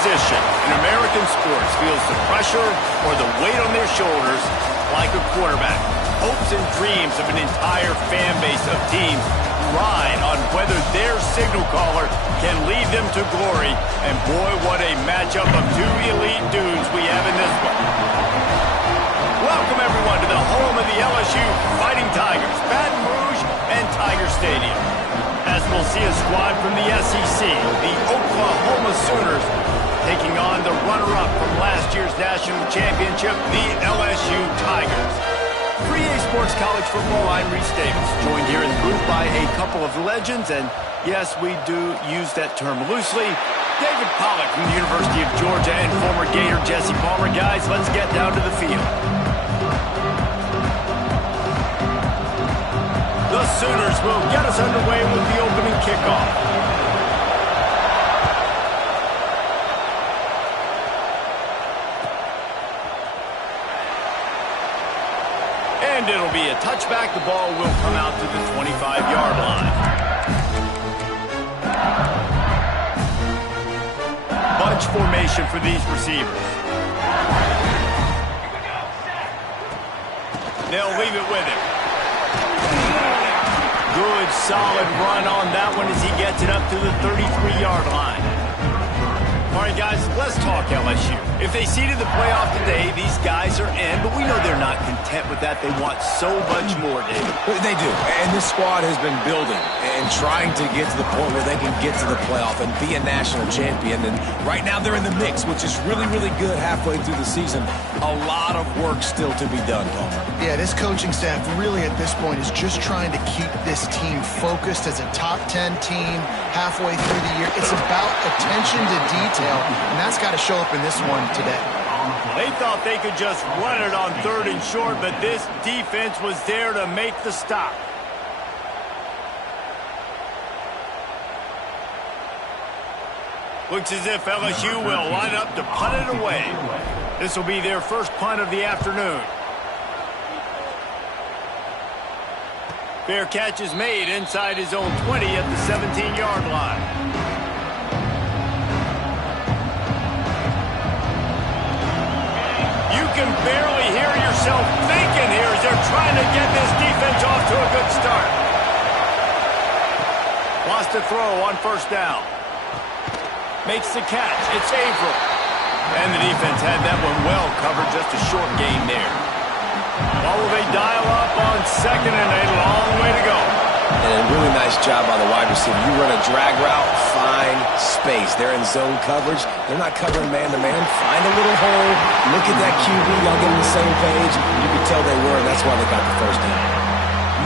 position in American sports feels the pressure or the weight on their shoulders like a quarterback. Hopes and dreams of an entire fan base of teams ride on whether their signal caller can lead them to glory. And boy, what a matchup of two elite dudes we have in this one. Welcome, everyone, to the home of the LSU Fighting Tigers, Baton Rouge and Tiger Stadium. As we'll see a squad from the SEC, the Oklahoma Sooners, taking on the runner-up from last year's national championship, the LSU Tigers. 3A Sports College Football, I'm Reese Davis, joined here in the booth by a couple of legends, and yes, we do use that term loosely. David Pollack from the University of Georgia and former Gator Jesse Palmer. Guys, let's get down to the field. The Sooners will get us underway with the opening kickoff. And it'll be a touchback. The ball will come out to the 25-yard line. Bunch formation for these receivers. They'll leave it with him. Good, solid run on that one as he gets it up to the 33-yard line. All right, guys, let's talk LSU. If they seeded the playoff today, these guys are in, but we know they're not content with that. They want so much more, David. They do, and this squad has been building and trying to get to the point where they can get to the playoff and be a national champion. And right now they're in the mix, which is really, really good halfway through the season. A lot of work still to be done, Palmer. Yeah, this coaching staff really at this point is just trying to keep this team focused as a top 10 team halfway through the year. It's about attention to detail, and that's got to show up in this one today. They thought they could just run it on 3rd and short, but this defense was there to make the stop. Looks as if LSU will line up to punt it away. This will be their first punt of the afternoon. Fair catch is made inside his own 20 at the 17-yard line. You can barely hear yourself thinking here as they're trying to get this defense off to a good start. Lost a throw on 1st down. Makes the catch. It's Averill. And the defense had that one well covered. Just a short gain there. Well, will they dial up on 2nd and a long way to go? And a really nice job by the wide receiver. You run a drag route, find space. They're in zone coverage. They're not covering man-to-man. Find a little hole. Look at that QB. Y'all get on the same page. You can tell they were, and that's why they got the 1st down.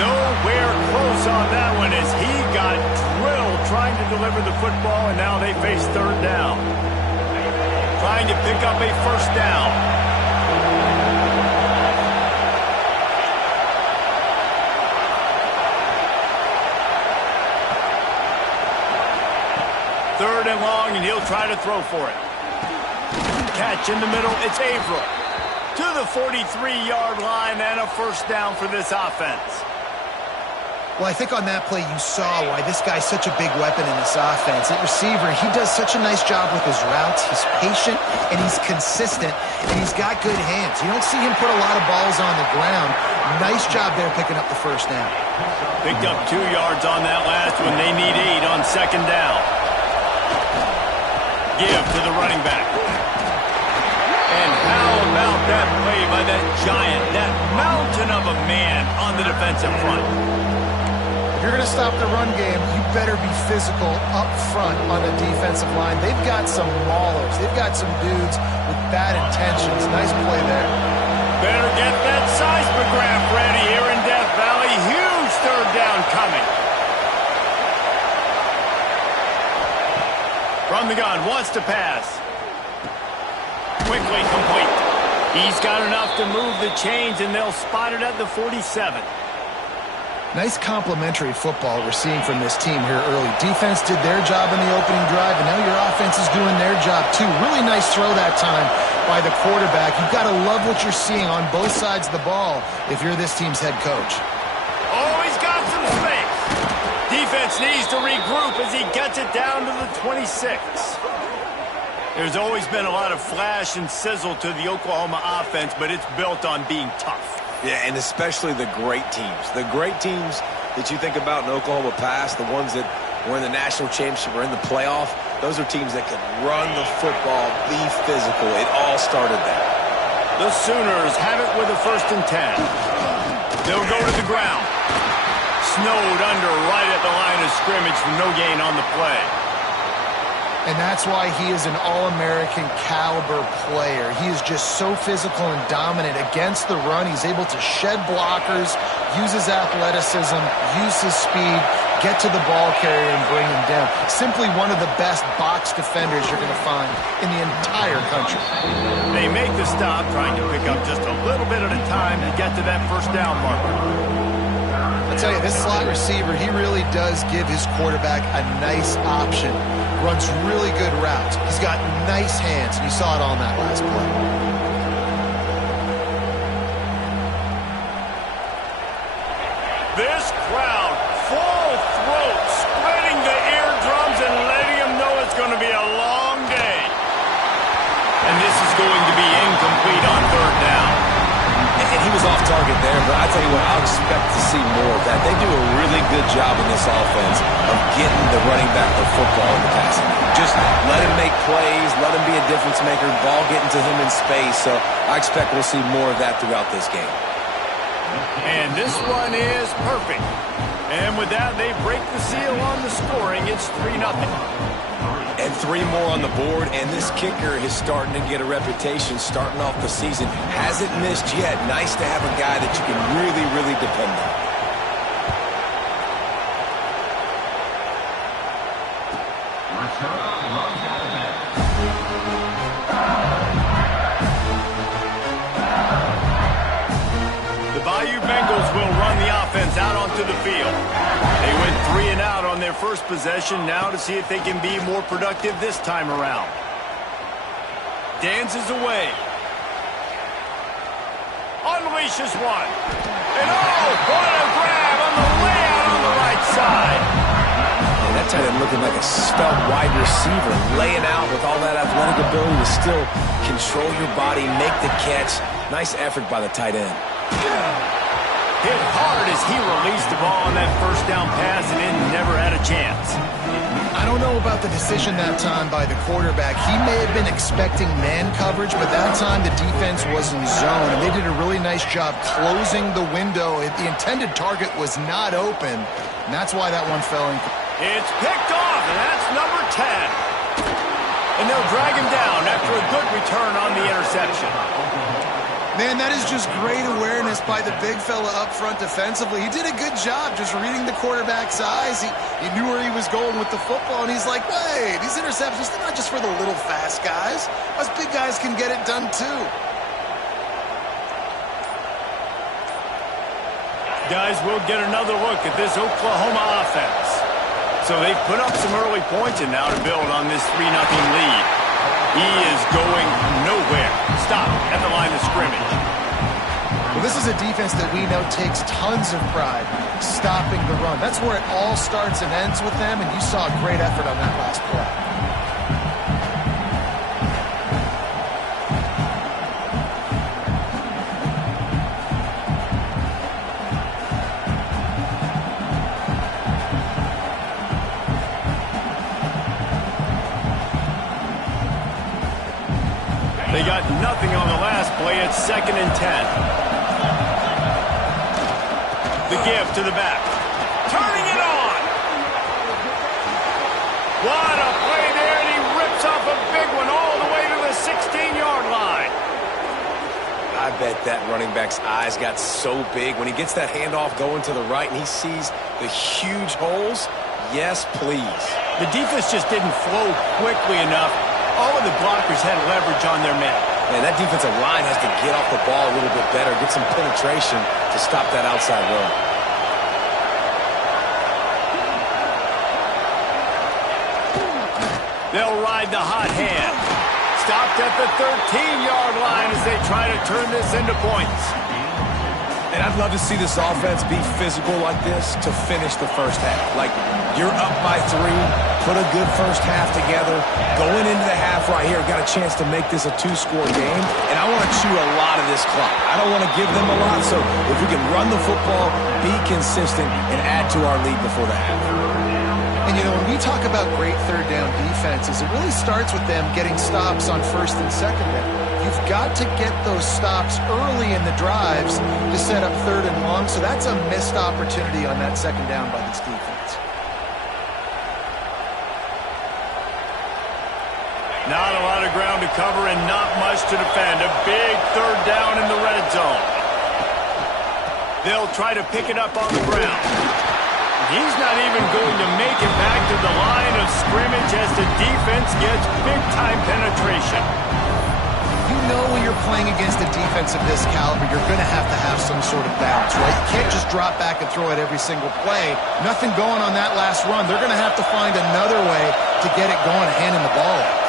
Nowhere close on that one as he got drilled trying to deliver the football, and now they face 3rd down. Trying to pick up a 1st down. Third and long, and he'll try to throw for it. Catch in the middle, it's Averill. To the 43-yard line and a 1st down for this offense. Well, I think on that play you saw why this guy's such a big weapon in this offense. At receiver, he does such a nice job with his routes. He's patient, and he's consistent, and he's got good hands. You don't see him put a lot of balls on the ground. Nice job there picking up the 1st down. Picked up 2 yards on that last one. They need 8 on 2nd down. Give to the running back. And how about that play by that giant, that mountain of a man on the defensive front? If you're going to stop the run game, you better be physical up front on the defensive line. They've got some maulers. They've got some dudes with bad intentions. Nice play there. Better get that seismograph ready here in Death Valley. Huge 3rd down coming. From the gun, wants to pass. Quickly complete. He's got enough to move the chains, and they'll spot it at the 47. Nice complementary football we're seeing from this team here early. Defense did their job in the opening drive, and now your offense is doing their job too. Really nice throw that time by the quarterback. You've got to love what you're seeing on both sides of the ball if you're this team's head coach. Oh, he's got some space. Defense needs to regroup as he gets it down to the 26. There's always been a lot of flash and sizzle to the Oklahoma offense, but it's built on being tough. Yeah, and especially the great teams. The great teams that you think about in Oklahoma past, the ones that were in the national championship or in the playoff, those are teams that can run the football, be physical. It all started there. The Sooners have it with a 1st and 10. They'll go to the ground. Snowed under right at the line of scrimmage for no gain on the play. And that's why he is an All-American caliber player. He is just so physical and dominant against the run. He's able to shed blockers, use his athleticism, use his speed, get to the ball carrier and bring him down. Simply one of the best box defenders you're going to find in the entire country. They make the stop, trying to pick up just a little bit at a time to get to that 1st down marker. I tell you, this slot receiver, he really does give his quarterback a nice option. Runs really good routes. He's got nice hands, and you saw it on that last play. This crowd, full throat, spreading the eardrums and letting them know it's going to be a long day. And this is going to be incomplete on 3rd down. And he was off target there, but I tell you what, I'll expect to see more of that. They do a really good job in this offense of getting the running back the football in the passing game. Just let him make plays, let him be a difference maker, ball getting to him in space. So I expect we'll see more of that throughout this game. And this one is perfect. And with that, they break the seal on the scoring. It's 3-0. And 3 more on the board, and this kicker is starting to get a reputation starting off the season. Hasn't missed yet. Nice to have a guy that you can really, really depend on. The Bayou Bengals will run the offense out onto the field. They went 3 and out on their first possession, now to see if they can be more productive this time around. Dances away. Unleashes one. And oh, what a grab on the layout on the right side. Yeah, that tight end looking like a stout wide receiver, laying out with all that athletic ability to still control your body, make the catch. Nice effort by the tight end. Hit hard as he released the ball on that 1st down pass and it never had a chance. I don't know about the decision that time by the quarterback. He may have been expecting man coverage, but that time the defense was in zone, and they did a really nice job closing the window. The intended target was not open, and that's why that one fell in. It's picked off, and that's number 10. And they'll drag him down after a good return on the interception. Man, that is just great awareness by the big fella up front defensively. He did a good job just reading the quarterback's eyes. He knew where he was going with the football, and he's like, wait, these interceptions, they're not just for the little fast guys. Us big guys can get it done too. Guys, we'll get another look at this Oklahoma offense. So they've put up some early points, and now to build on this 3-0 lead. He is going nowhere. Stop at the line of scrimmage. Well, this is a defense that we know takes tons of pride stopping the run. That's where it all starts and ends with them, and you saw a great effort on that last play. They got nothing on the last play. It's 2nd and 10. The give to the back. Turning it on. What a play there, and he rips off a big one all the way to the 16-yard line. I bet that running back's eyes got so big when he gets that handoff going to the right and he sees the huge holes. Yes, please. The defense just didn't flow quickly enough. All of the blockers had leverage on their men. Man, that defensive line has to get off the ball a little bit better, get some penetration to stop that outside run. They'll ride the hot hand. Stopped at the 13-yard line as they try to turn this into points. And I'd love to see this offense be physical like this to finish the first half. Like, you're up by 3, put a good first half together, going into the half right here, got a chance to make this a 2-score game, and I want to chew a lot of this clock. I don't want to give them a lot, so if we can run the football, be consistent, and add to our lead before the half. And, you know, when we talk about great third down defenses, it really starts with them getting stops on first and second down. You've got to get those stops early in the drives to set up third and long, so that's a missed opportunity on that second down by this defense. Not a lot of ground to cover and not much to defend. A big third down in the red zone. They'll try to pick it up on the ground. He's not even going to make it back to the line of scrimmage as the defense gets big-time penetration. You know when you're playing against a defense of this caliber, you're going to have some sort of balance, right? You can't just drop back and throw it every single play. Nothing going on that last run. They're going to have to find another way to get it going, handing the ball off.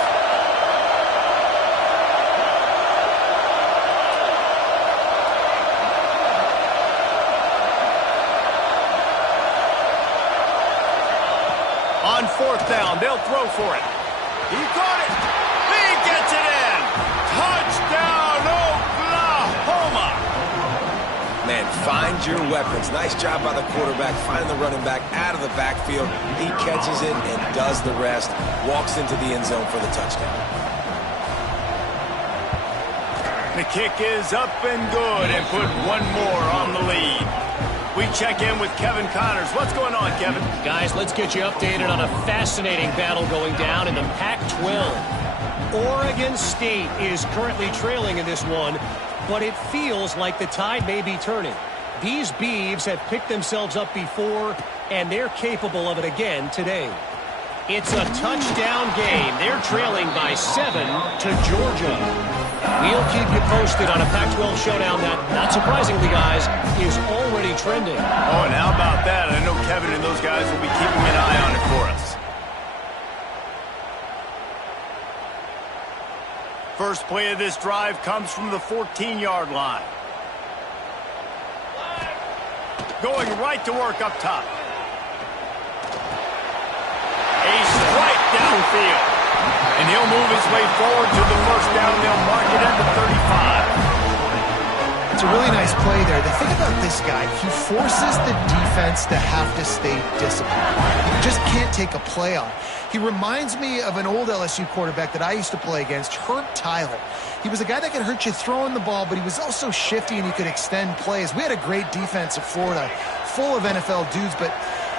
On fourth down, they'll throw for it. He got it. He gets it in. Touchdown, Oklahoma. Man, find your weapons. Nice job by the quarterback, finding the running back out of the backfield. He catches it and does the rest. Walks into the end zone for the touchdown. The kick is up and good and put one more on the lead. We check in with Kevin Connors. What's going on, Kevin? Guys, let's get you updated on a fascinating battle going down in the Pac-12. Oregon State is currently trailing in this one, but it feels like the tide may be turning. These Beavs have picked themselves up before, and they're capable of it again today. It's a touchdown game. They're trailing by 7 to Georgia. We'll keep you posted on a Pac-12 showdown that, not surprisingly, guys, is already trending. Oh, and how about that? I know Kevin and those guys will be keeping an eye on it for us. First play of this drive comes from the 14-yard line. Going right to work up top. A strike downfield. And he'll move his way forward to the first down. They'll mark it at the 35. It's a really nice play there. The thing about this guy, he forces the defense to have to stay disciplined. You just can't take a play off. He reminds me of an old LSU quarterback that I used to play against, Herb Tyler. He was a guy that could hurt you throwing the ball, but he was also shifty and he could extend plays. We had a great defense at Florida, full of NFL dudes, but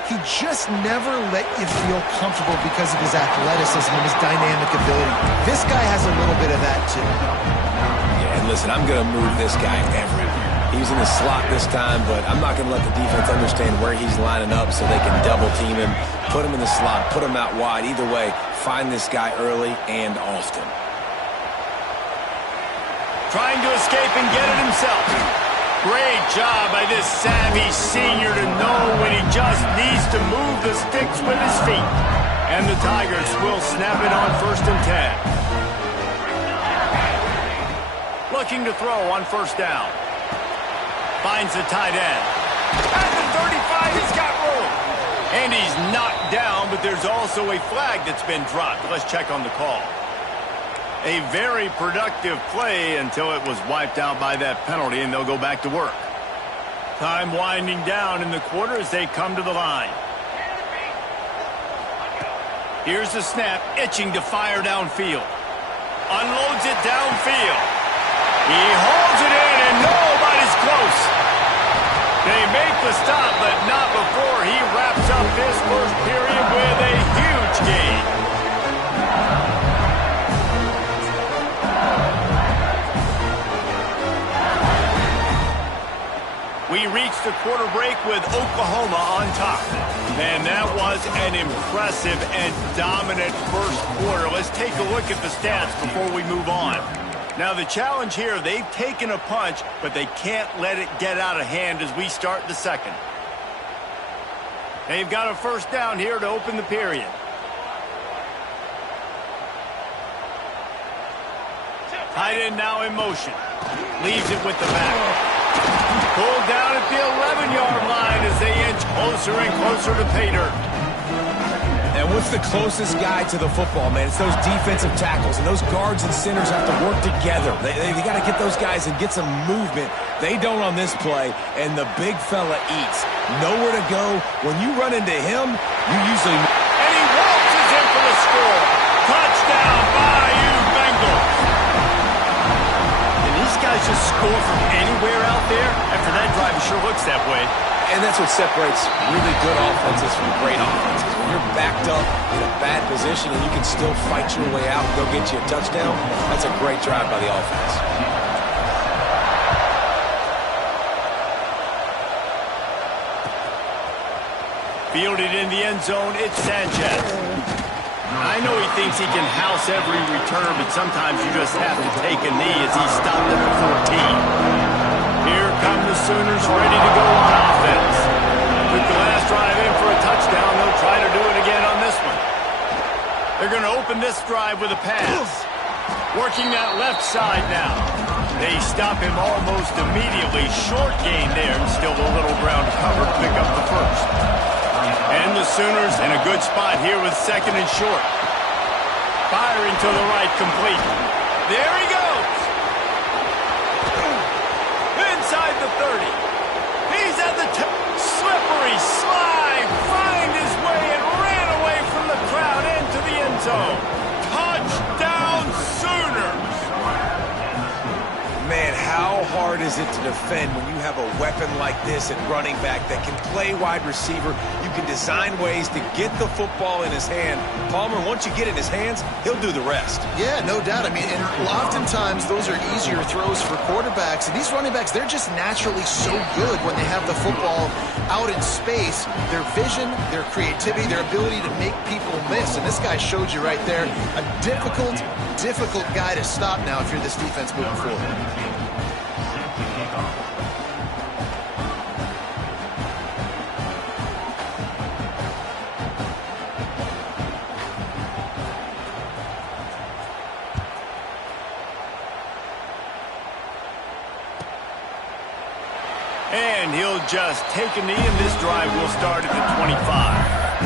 he just never let you feel comfortable because of his athleticism and his dynamic ability. This guy has a little bit of that, too. Yeah, and listen, I'm going to move this guy everywhere. He's in the slot this time, but I'm not going to let the defense understand where he's lining up so they can double team him, put him in the slot, put him out wide. Either way, find this guy early and often. Trying to escape and get it himself. Great job by this savvy senior to know when he just needs to move the sticks with his feet. And the Tigers will snap it on first and 10. Looking to throw on first down. Finds the tight end. At the 35, he's got room. And he's knocked down, but there's also a flag that's been dropped. Let's check on the call. A very productive play until it was wiped out by that penalty, and they'll go back to work. Time winding down in the quarter as they come to the line. Here's the snap, itching to fire downfield. Unloads it downfield. He holds it in, and nobody's close. They make the stop, but not before he wraps up this first period with a huge gain. We reached the quarter break with Oklahoma on top. And that was an impressive and dominant first quarter. Let's take a look at the stats before we move on. Now, the challenge here, they've taken a punch, but they can't let it get out of hand as we start the second. They've got a first down here to open the period. Tight end now in motion. Leaves it with the back. Pulled down closer and closer to pay dirt. And what's the closest guy to the football, man? It's those defensive tackles, and those guards and centers have to work together. They got to get those guys and get some movement. They don't on this play, and the big fella eats. Nowhere to go. When you run into him, you usually... And he waltzes in for the score. Touchdown, Bayou Bengals. And these guys just score from anywhere out there. After that drive, it sure looks that way. And that's what separates really good offenses from great offenses. When you're backed up in a bad position and you can still fight your way out and go get you a touchdown, that's a great drive by the offense. Fielded in the end zone, it's Sanchez. I know he thinks he can house every return, but sometimes you just have to take a knee as he's stopped at the 14. Here come the Sooners ready to go on offense. Took the last drive in for a touchdown. They'll try to do it again on this one. They're going to open this drive with a pass. Working that left side now. They stop him almost immediately. Short gain there and still a little ground covered to pick up the first. And the Sooners in a good spot here with second and short. Firing to the right, complete. There he goes. Inside the 30. He's at the slippery slide. Find his way and ran away from the crowd into the end zone. Touchdown Sooners. Man, how hard is it to defend when you have a weapon like this at running back that can play wide receiver? You can design ways to get the football in his hand. Palmer, once you get it in his hands, he'll do the rest. Yeah, no doubt. I mean, and oftentimes those are easier throws for quarterbacks. And these running backs, they're just naturally so good when they have the football out in space. Their vision, their creativity, their ability to make people miss. And this guy showed you right there, a difficult guy to stop now if you're this defense moving forward. And he'll just take a knee, and this drive will start at the 25.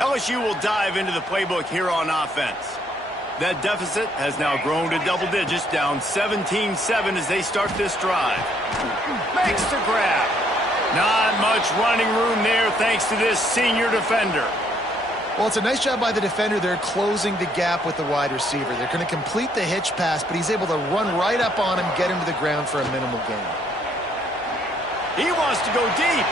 LSU will dive into the playbook here on offense. That deficit has now grown to double digits, down 17-7 as they start this drive. Makes the grab. Not much running room there thanks to this senior defender. Well, it's a nice job by the defender. They're closing the gap with the wide receiver. They're going to complete the hitch pass, but he's able to run right up on him, get him to the ground for a minimal gain. He wants to go deep.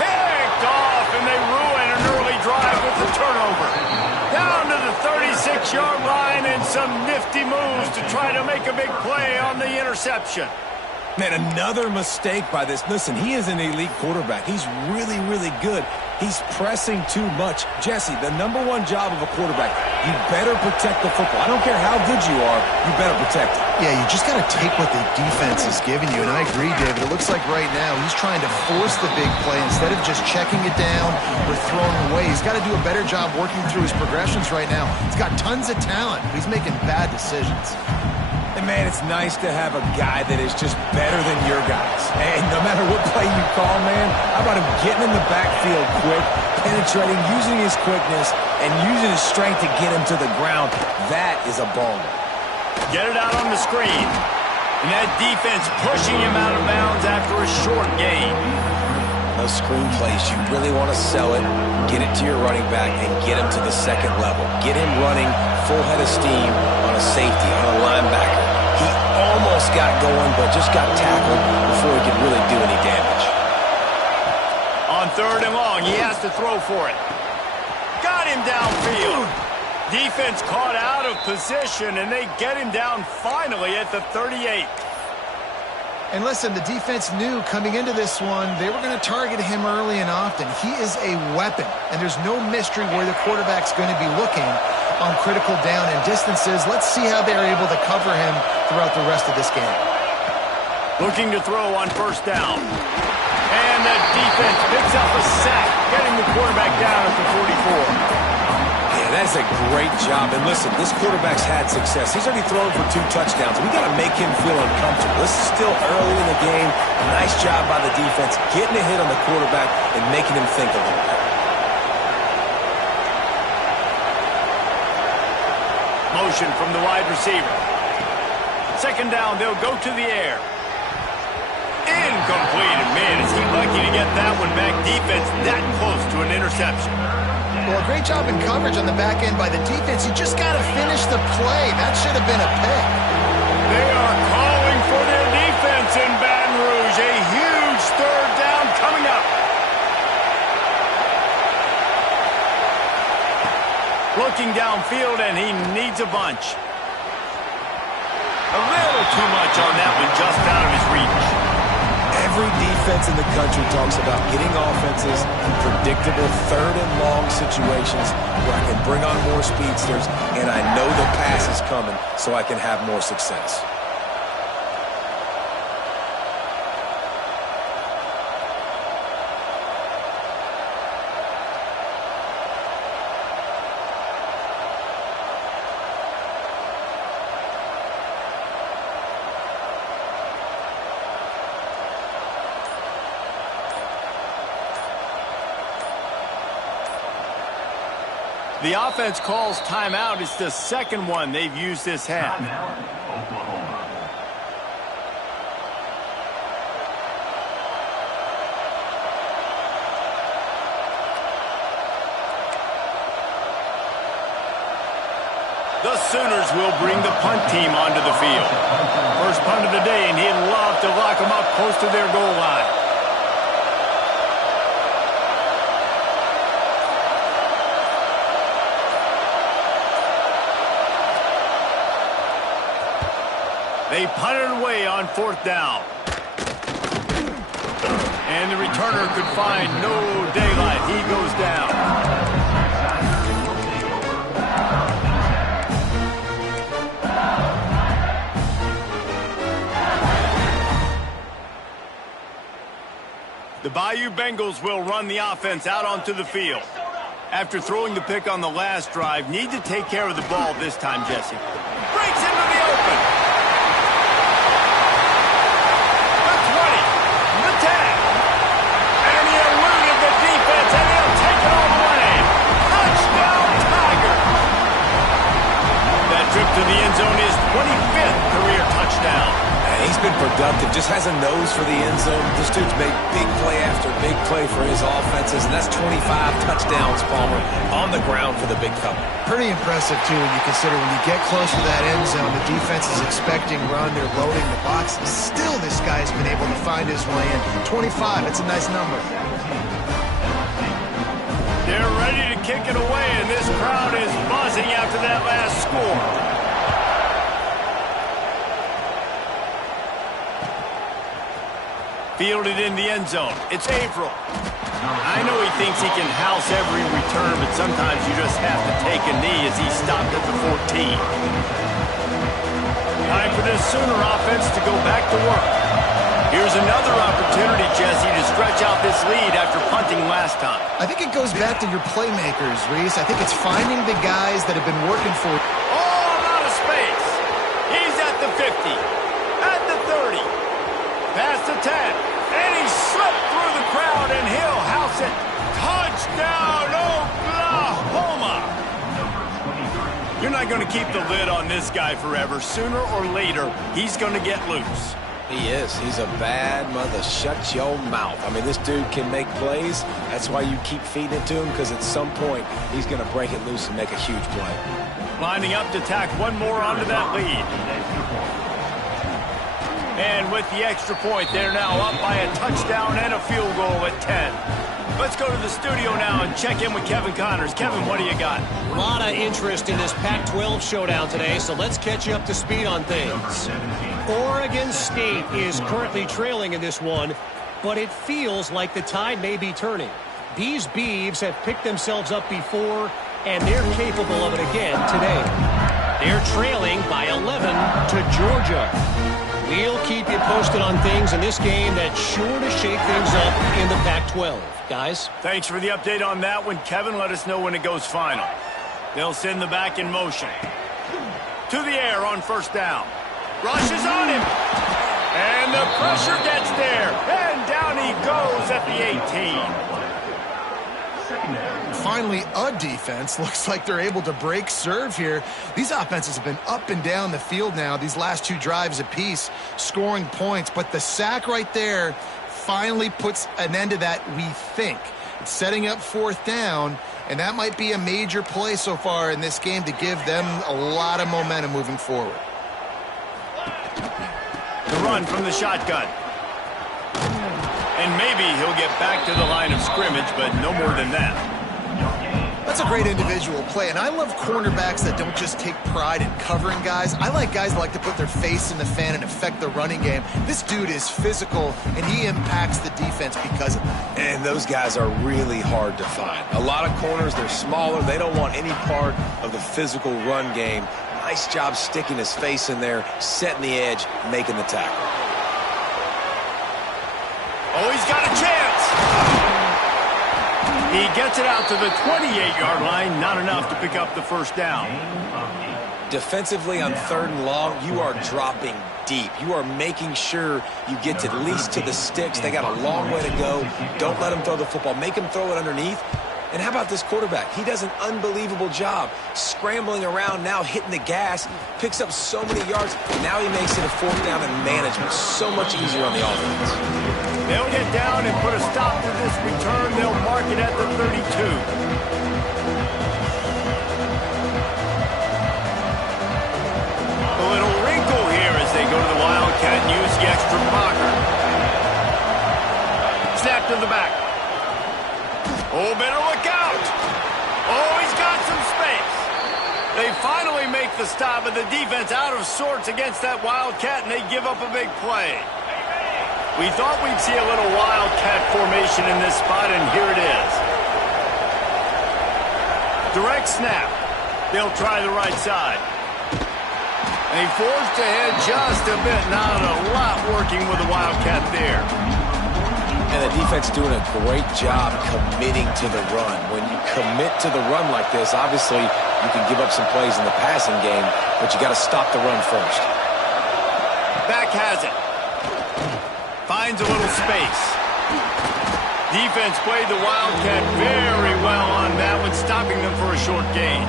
Picked off, and they ruin an early drive with the turnover. Down to the 36-yard line and some nifty moves to try to make a big play on the interception. Man, another mistake by this. Listen, he is an elite quarterback. He's really, really good. He's pressing too much. Jesse, the number one job of a quarterback, you better protect the football. I don't care how good you are, you better protect it. Yeah, you just got to take what the defense is giving you. And I agree, David. It looks like right now he's trying to force the big play instead of just checking it down or throwing away. He's got to do a better job working through his progressions right now. He's got tons of talent, but he's making bad decisions. And, man, it's nice to have a guy that is just better than your guys. And no matter what play you call, man, how about him getting in the backfield quick, penetrating, using his quickness, and using his strength to get him to the ground? That is a baller. Get it out on the screen. And that defense pushing him out of bounds after a short gain. Those screen plays, you really want to sell it, get it to your running back, and get him to the second level. Get him running full head of steam on a safety, on a linebacker. He almost got going, but just got tackled before he could really do any damage. On third and long, he has to throw for it. Got him downfield. Defense caught out of position, and they get him down finally at the 38. And listen, the defense knew coming into this one, they were going to target him early and often. He is a weapon, and there's no mystery where the quarterback's going to be looking on critical down and distances. Let's see how they're able to cover him throughout the rest of this game. Looking to throw on first down. And the defense picks up a sack, getting the quarterback down at the 44. That's a great job. And listen, this quarterback's had success. He's already thrown for 2 touchdowns. We got to make him feel uncomfortable. This is still early in the game. Nice job by the defense, getting a hit on the quarterback and making him think a little bit. Motion from the wide receiver. Second down, they'll go to the air. Incomplete. And man, is he lucky to get that one back. Defense that close to an interception. Well, a great job in coverage on the back end by the defense. You just got to finish the play. That should have been a pick. They are calling for their defense in Baton Rouge. A huge third down coming up. Looking downfield, and he needs a bunch. A little too much on that one, just out of his reach. Every defense in the country talks about getting offenses in predictable third and long situations where I can bring on more speedsters and I know the pass is coming so I can have more success. The offense calls timeout. It's the second one they've used this half. The Sooners will bring the punt team onto the field. First punt of the day, and he'd love to lock them up close to their goal line. They punted away on fourth down. And the returner could find no daylight. He goes down. The Bayou Bengals will run the offense out onto the field. After throwing the pick on the last drive, need to take care of the ball this time, Jesse. Breaks into the open. And he eluded the defense, and he'll take it all the way. Touchdown, Tiger! That trip to the end zone is 25th career touchdown. And he's been productive, just has a nose for the end zone. This dude's made big play after big play for his offenses, and that's 25 touchdowns, Palmer, on the ground for the big fella. Pretty impressive, too, when you consider when you get close to that end zone, the defense is expecting run, they're loading the boxes. Still, this guy's been able to find his way in. 25, it's a nice number. They're ready to kick it away, and this crowd is buzzing after that last score. Fielded in the end zone. It's Averill. I know he thinks he can house every return, but sometimes you just have to take a knee as he stopped at the 14. Time for this Sooner offense to go back to work. Here's another opportunity, Jesse, to stretch out this lead after punting last time. I think it goes back to your playmakers, Reese. I think it's finding the guys that have been working for you. All out of space. He's at the 50, at the 30, past the 10, and he slipped through the crowd, and he'll house it. Touchdown, Oklahoma! You're not going to keep the lid on this guy forever. Sooner or later, he's going to get loose. He is. He's a bad mother. Shut your mouth. I mean, this dude can make plays. That's why you keep feeding it to him, because at some point, he's going to break it loose and make a huge play. Lining up to tack one more onto that lead. And with the extra point, they're now up by a touchdown and a field goal at 10. Let's go to the studio now and check in with Kevin Connors. Kevin, what do you got? A lot of interest in this Pac-12 showdown today, so let's catch you up to speed on things. Oregon State is currently trailing in this one, but it feels like the tide may be turning. These Beavs have picked themselves up before, and they're capable of it again today. They're trailing by 11 to Georgia. We'll keep you posted on things in this game that's sure to shake things up in the Pac-12. Guys? Thanks for the update on that one, Kevin. Let us know when it goes final. They'll send the back in motion. To the air on first down. Rushes on him. And the pressure gets there. And down he goes at the 18. Finally, a defense. Looks like they're able to break serve here. These offenses have been up and down the field now, these last 2 drives apiece, scoring points. But the sack right there finally puts an end to that, we think. It's setting up 4th down, and that might be a major play so far in this game to give them a lot of momentum moving forward. The run from the shotgun. And maybe he'll get back to the line of scrimmage, but no more than that. That's a great individual play, and I love cornerbacks that don't just take pride in covering guys. I like guys that like to put their face in the fan and affect the running game. This dude is physical, and he impacts the defense because of that. And those guys are really hard to find. A lot of corners, they're smaller. They don't want any part of the physical run game. Nice job sticking his face in there, setting the edge, making the tackle. Oh, he's got a chance. He gets it out to the 28-yard line. Not enough to pick up the first down. Defensively on 3rd and long, you are dropping deep. You are making sure you get to at least to the sticks. They got a long way to go. Don't let him throw the football. Make him throw it underneath. And how about this quarterback? He does an unbelievable job scrambling around, now hitting the gas, picks up so many yards. Now he makes it a 4th down and management. So much easier on the offense. They'll get down and put a stop to this return. They'll mark it at the 32. A little wrinkle here as they go to the Wildcat and use the extra blocker. Snap to the back. Oh, better look out. Oh, he's got some space. They finally make the stop, but the defense out of sorts against that Wildcat, and they give up a big play. We thought we'd see a little Wildcat formation in this spot, and here it is. Direct snap. They'll try the right side. They forced ahead just a bit. Not a lot working with the Wildcat there. And the defense doing a great job committing to the run. When you commit to the run like this, obviously you can give up some plays in the passing game, but you got to stop the run first. Back has it. Finds a little space. Defense played the Wildcat very well on that one, stopping them for a short gain.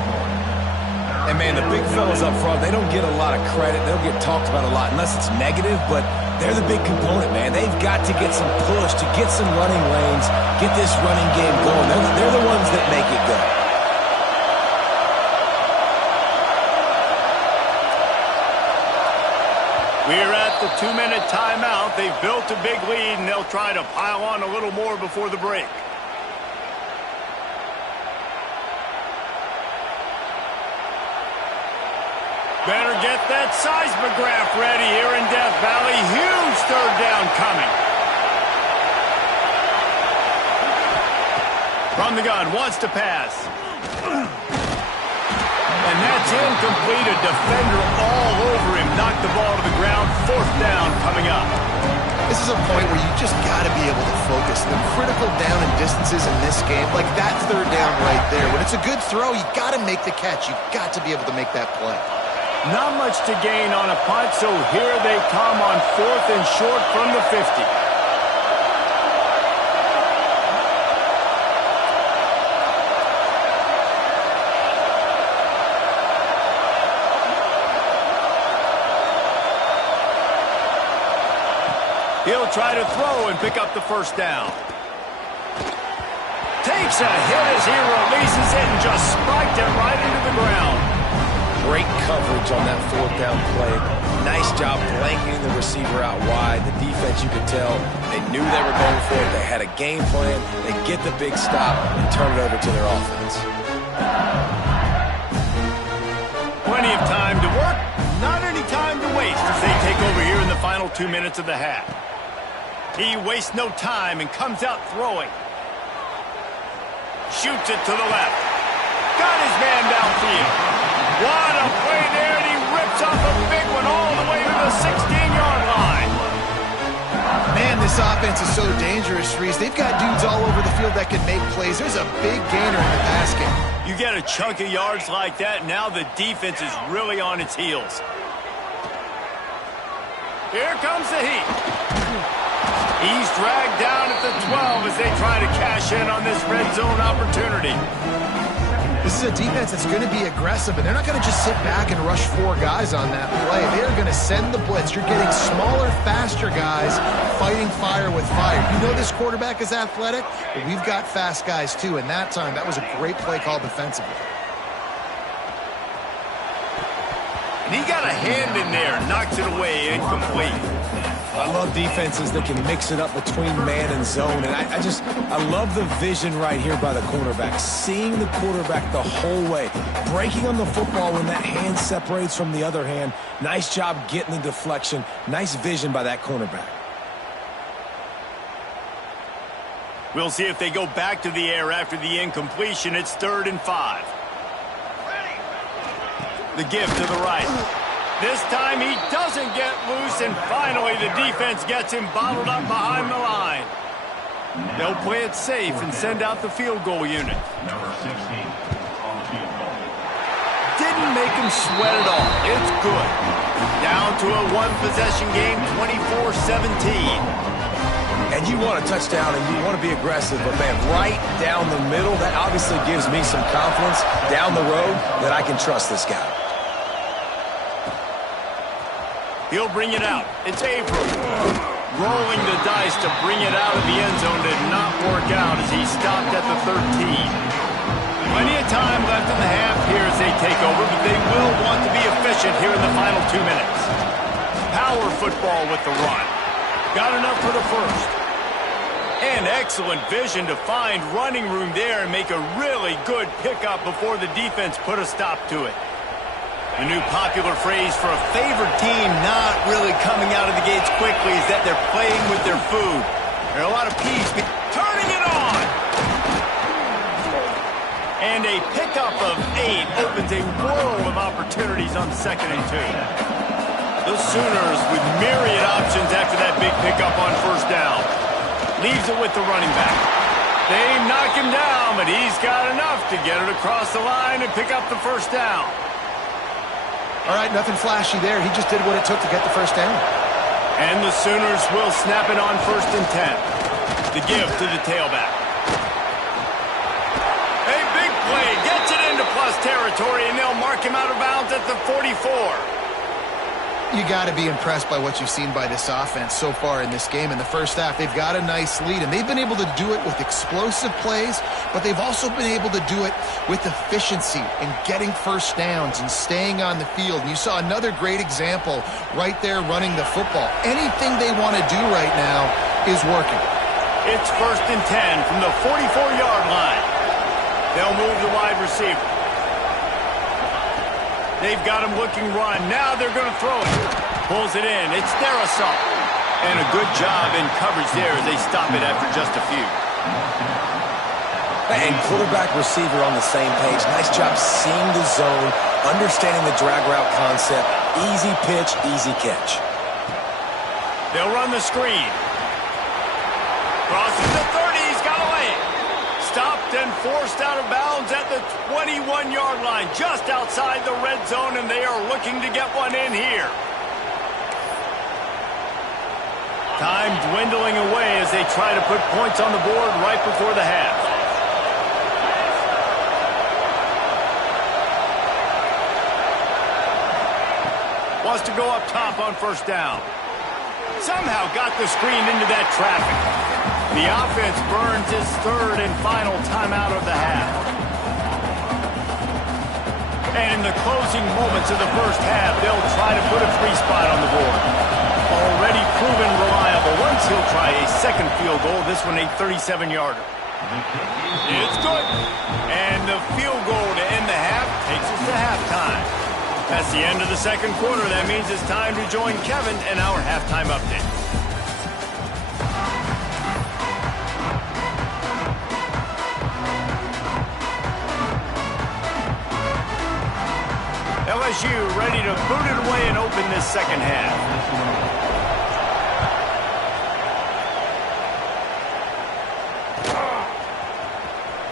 And, man, the big fellas up front, they don't get a lot of credit. They don't get talked about a lot unless it's negative, but they're the big component, man. They've got to get some push, to get some running lanes, get this running game going. They're the ones that make it go. We're at the 2-minute timeout. They've built a big lead, and they'll try to pile on a little more before the break. Better get that seismograph ready here in Death Valley. Huge 3rd down coming. From the gun, wants to pass. And that's incomplete. A defender all over him. Knocked the ball to the ground. 4th down coming up. This is a point where you just got to be able to focus. The critical down and distances in this game, like that 3rd down right there. When it's a good throw, you got to make the catch. You've got to be able to make that play. Not much to gain on a punt, so here they come on 4th and short from the 50. He'll try to throw and pick up the first down. Takes a hit as he releases it and just spiked it right into the ground. Great coverage on that 4th down play. Nice job blanketing the receiver out wide. The defense, you could tell, they knew they were going for it. They had a game plan. They get the big stop and turn it over to their offense. Plenty of time to work, not any time to waste as they take over here in the final 2 minutes of the half. He wastes no time and comes out throwing. Shoots it to the left. Got his man downfield. What a play there, and he rips off a big one all the way to the 16-yard line. Man, this this offense is so dangerous, Reese. They've got dudes all over the field that can make plays. There's a big gainer in the pass game. You get a chunk of yards like that, now the defense is really on its heels. Here comes the heat. He's dragged down at the 12 as they try to cash in on this red zone opportunity. This is a defense that's going to be aggressive, and they're not going to just sit back and rush 4 guys on that play. They are going to send the blitz. You're getting smaller, faster guys fighting fire with fire. You know this quarterback is athletic, but we've got fast guys too, and that time, that was a great play call defensively. And he got a hand in there, knocks it away, incomplete. I love defenses that can mix it up between man and zone, and I love the vision right here by the cornerback, seeing the quarterback the whole way, breaking on the football when that hand separates from the other hand. Nice job getting the deflection. Nice vision by that cornerback. We'll see if they go back to the air after the incompletion. It's 3rd and 5. The give to the right. This time he doesn't get loose, and finally the defense gets him bottled up behind the line. They'll play it safe and send out the field goal unit. Number 16 on the field goal. Didn't make him sweat at all. It's good. Down to a 1-possession game, 24-17. And you want a touchdown and you want to be aggressive, but man, right down the middle, that obviously gives me some confidence down the road that I can trust this guy. He'll bring it out. It's Abram. Rolling the dice to bring it out of the end zone did not work out as he stopped at the 13. Plenty of time left in the half here as they take over, but they will want to be efficient here in the final 2 minutes. Power football with the run. Got enough for the first. And excellent vision to find running room there and make a really good pickup before the defense put a stop to it. The new popular phrase for a favored team not really coming out of the gates quickly is that they're playing with their food. There are a lot of peas turning it on. And a pickup of 8 opens a world of opportunities on 2nd and 2. The Sooners with myriad options after that big pickup on 1st down. Leaves it with the running back. They knock him down, but he's got enough to get it across the line and pick up the 1st down. All right, nothing flashy there. He just did what it took to get the 1st down. And the Sooners will snap it on 1st and 10. The give to the tailback. A big play gets it into plus territory, and they'll mark him out of bounds at the 44. You got to be impressed by what you've seen by this offense so far in this game. In the first half, they've got a nice lead, and they've been able to do it with explosive plays, but they've also been able to do it with efficiency and getting 1st downs and staying on the field. And you saw another great example right there running the football. Anything they want to do right now is working. It's 1st and 10 from the 44-yard line. They'll move the wide receiver. They've got him looking run. Now they're going to throw it. Pulls it in. It's Darrisaw. And a good job in coverage there as they stop it after just a few. And quarterback receiver on the same page. Nice job seeing the zone, understanding the drag route concept. Easy pitch, easy catch. They'll run the screen. Crosses the 30. He's got away. Stopped and forced out of bounds at the 21-yard line, just outside the red zone, and they are looking to get one in here. Time dwindling away as they try to put points on the board right before the half. Wants to go up top on 1st down. Somehow got the screen into that traffic. The offense burns its 3rd and final timeout of the half. And in the closing moments of the first half, they'll try to put a 3 spot on the board. Already proven reliable. Once he'll try a 2nd field goal, this one a 37-yarder. It's good. And the field goal to end the half takes us to halftime. That's the end of the 2nd quarter. That means it's time to join Kevin and our halftime update. LSU ready to boot it away and open this 2nd half.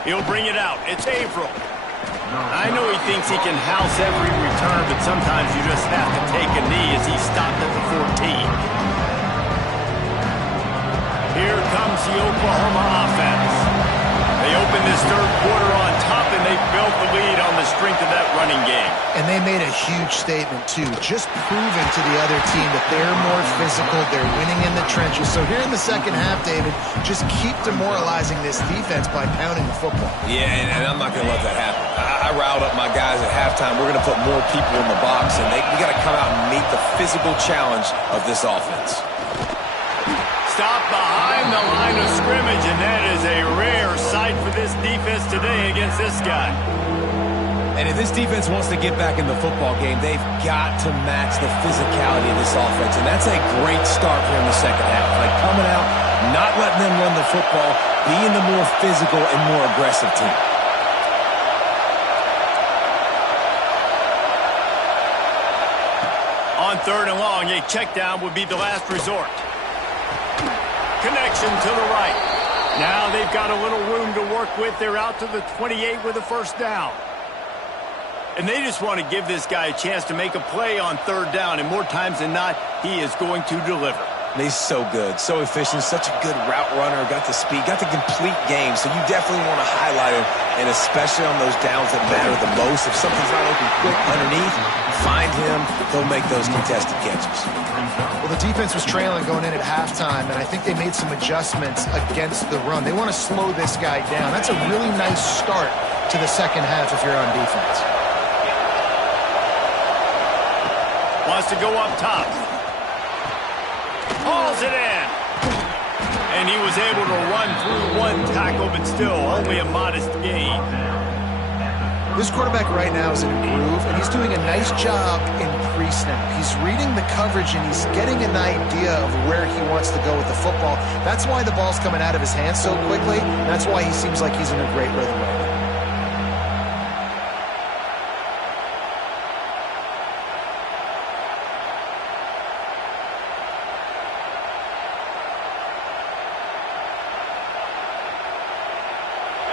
He'll bring it out. It's Averill. I know he thinks he can house every return, but sometimes you just have to take a knee as he stopped at the 14. Here comes the Oklahoma offense. They open this third quarter on top, and they built the lead on the strength of that running game. And they made a huge statement, too, just proving to the other team that they're more physical, they're winning in the trenches. So here in the second half, David, just keep demoralizing this defense by pounding the football. Yeah, and I'm not going to let that happen. I riled up my guys at halftime. We're going to put more people in the box, and we got to come out and meet the physical challenge of this offense. Stop behind the line of scrimmage, and that is a rare sight for this defense today against this guy. And if this defense wants to get back in the football game, they've got to match the physicality of this offense, and that's a great start here in the second half. Like coming out, not letting them run the football, being the more physical and more aggressive team. On 3rd and long, a check down would be the last resort. Connection to the right. Now they've got a little room to work with. They're out to the 28 with a first down. And they just want to give this guy a chance to make a play on 3rd down, and more times than not, he is going to deliver. He's so good, so efficient, such a good route runner, got the speed, got the complete game, so you definitely want to highlight him, and especially on those downs that matter the most. If something's not open quick underneath, find him, they'll make those contested catches. Well, the defense was trailing going in at halftime, and I think they made some adjustments against the run. They want to slow this guy down. That's a really nice start to the second half if you're on defense. Wants to go up top. Hauls it in. And he was able to run through one tackle, but still only a modest gain. This quarterback right now is in a groove, and he's doing a nice job in pre-snap. He's reading the coverage, and he's getting an idea of where he wants to go with the football. That's why the ball's coming out of his hands so quickly. That's why he seems like he's in a great rhythm right now.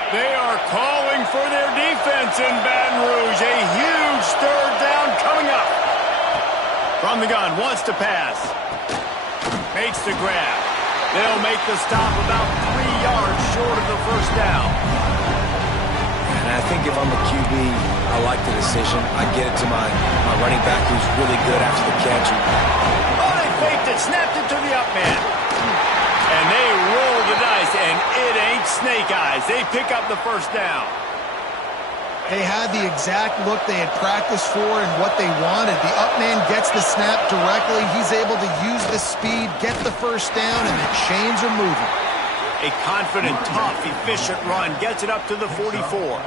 They are calling for their defense in Baton Rouge. A huge 3rd down coming up. From the gun, wants to pass. Makes the grab. They'll make the stop about 3 yards short of the first down. And I think if I'm a QB, I like the decision. I get it to my running back who's really good after the catch. Oh, they faked it, snapped it to the up man. And they roll the dice, and it ain't snake eyes. They pick up the first down. They had the exact look they had practiced for and what they wanted. The up man gets the snap directly. He's able to use the speed, get the first down, and the chains are moving. A confident, tough, efficient run gets it up to the 44.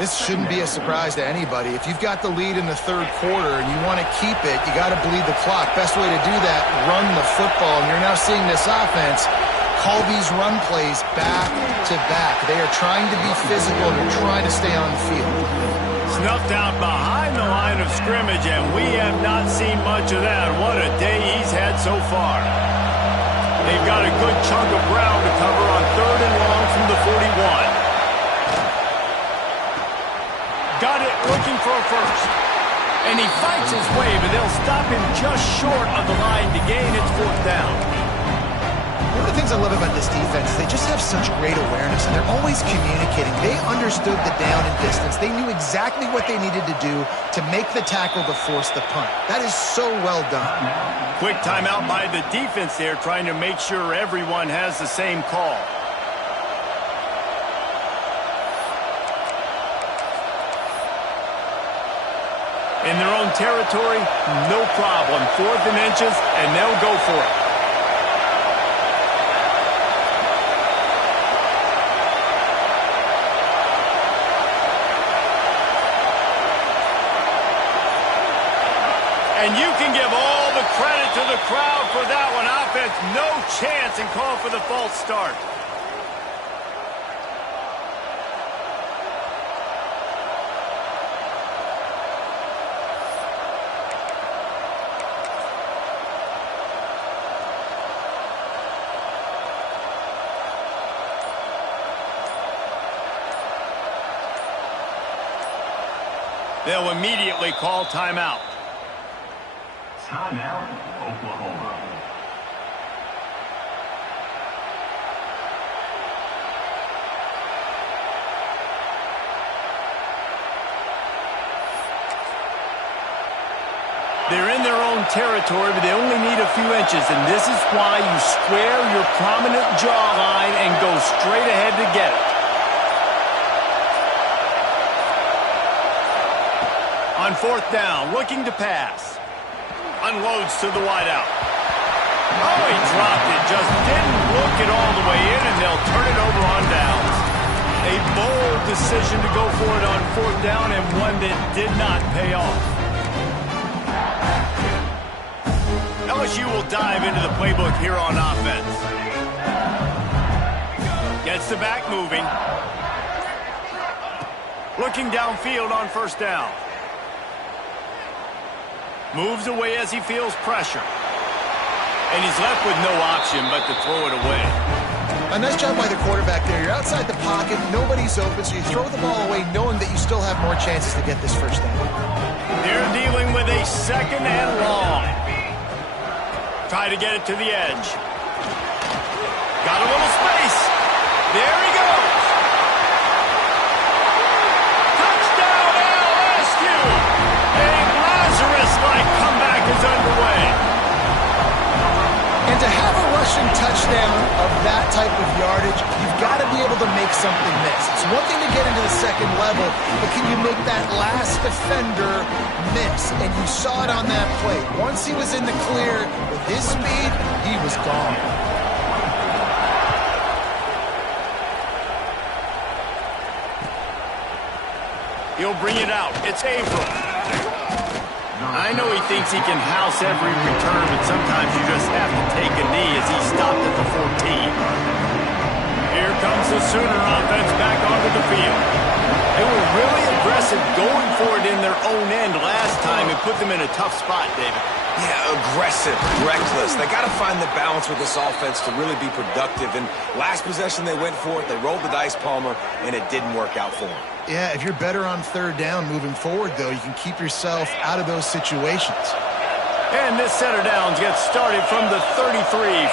This shouldn't be a surprise to anybody. If you've got the lead in the third quarter and you want to keep it, you got to bleed the clock. Best way to do that, run the football. And you're now seeing this offense call these run plays back to back. They are trying to be physical. They're trying to stay on the field. Snuffed out behind the line of scrimmage, and we have not seen much of that. What a day he's had so far. They've got a good chunk of ground to cover on 3rd and long from the 41. Got it, looking for a first. And he fights his way, but they'll stop him just short of the line to gain its 4th down. One of the things I love about this defense is they just have such great awareness, and they're always communicating. They understood the down and distance. They knew exactly what they needed to do to make the tackle to force the punt. That is so well done. Quick timeout by the defense there, trying to make sure everyone has the same call. In their own territory, no problem. 4th and inches, and they'll go for it. And you can give all the credit to the crowd for that one. Offense, no chance, and call for the false start. They'll immediately call timeout. Timeout, Oklahoma. They're in their own territory, but they only need a few inches, and this is why you square your prominent jawline and go straight ahead to get it. On fourth down, looking to pass. Unloads to the wideout. Oh, he dropped it. Just didn't look it all the way in, and they'll turn it over on downs. A bold decision to go for it on fourth down, and one that did not pay off. LSU will dive into the playbook here on offense. Gets the back moving. Looking downfield on first down. Moves away as he feels pressure. And he's left with no option but to throw it away. A nice job by the quarterback there. You're outside the pocket, nobody's open, so you throw the ball away knowing that you still have more chances to get this first down. They're dealing with a second and long. Try to get it to the edge. Got a little space. There he goes. Touchdown LSU. A Lazarus-like comeback is underway. And to have a rushing touchdown of that type of yardage, you've got to be able to make something miss. It's one thing to get into the second level, but can you make that last defender miss? And you saw it on that play. Once he was in the clear, with his speed, he was gone. He'll bring it out. It's Abram. I know he thinks he can house every return, but sometimes you just have to take a knee as he stopped at the 14. Here comes the Sooner offense back onto the field. They were really aggressive going for it in their own end last time and put them in a tough spot, David. Yeah, aggressive, reckless. They got to find the balance with this offense to really be productive. And last possession they went for it. They rolled the dice, Palmer, and it didn't work out for them. Yeah, if you're better on third down moving forward, though, you can keep yourself out of those situations. And this set of downs gets started from the 33,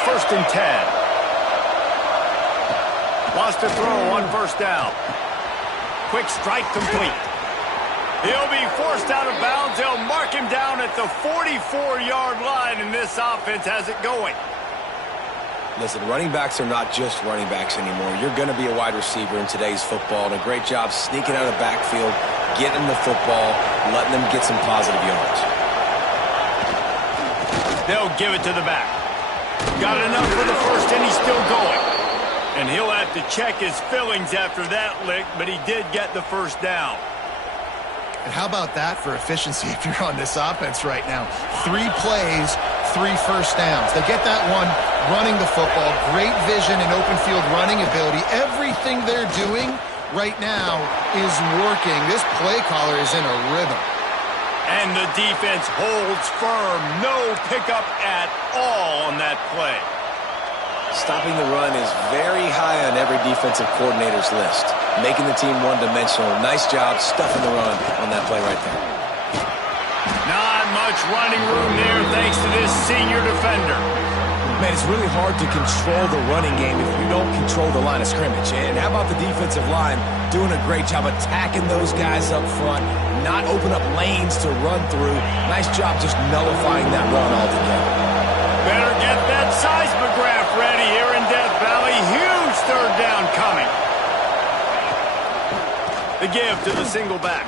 first and 10. Lost a throw on first down. Quick strike complete. He'll be forced out of bounds. They'll mark him down at the 44-yard line, and this offense has it going. Listen, running backs are not just running backs anymore. You're going to be a wide receiver in today's football, and a great job sneaking out of the backfield, getting the football, letting them get some positive yards. They'll give it to the back. Got enough for the first, and he's still going. And he'll have to check his fillings after that lick, but he did get the first down. And how about that for efficiency if you're on this offense right now? 3 plays, 3 first downs. They get that one running the football, great vision and open field running ability. Everything they're doing right now is working. This play caller is in a rhythm. And the defense holds firm. No pickup at all on that play. Stopping the run is very high on every defensive coordinator's list. Making the team one-dimensional. Nice job stuffing the run on that play right there. Not much running room there thanks to this senior defender. Man, it's really hard to control the running game if you don't control the line of scrimmage. And how about the defensive line doing a great job attacking those guys up front, not open up lanes to run through. Nice job just nullifying that run altogether. Better get that seismograph ready here in Death Valley. Huge third down coming. The give to the single back.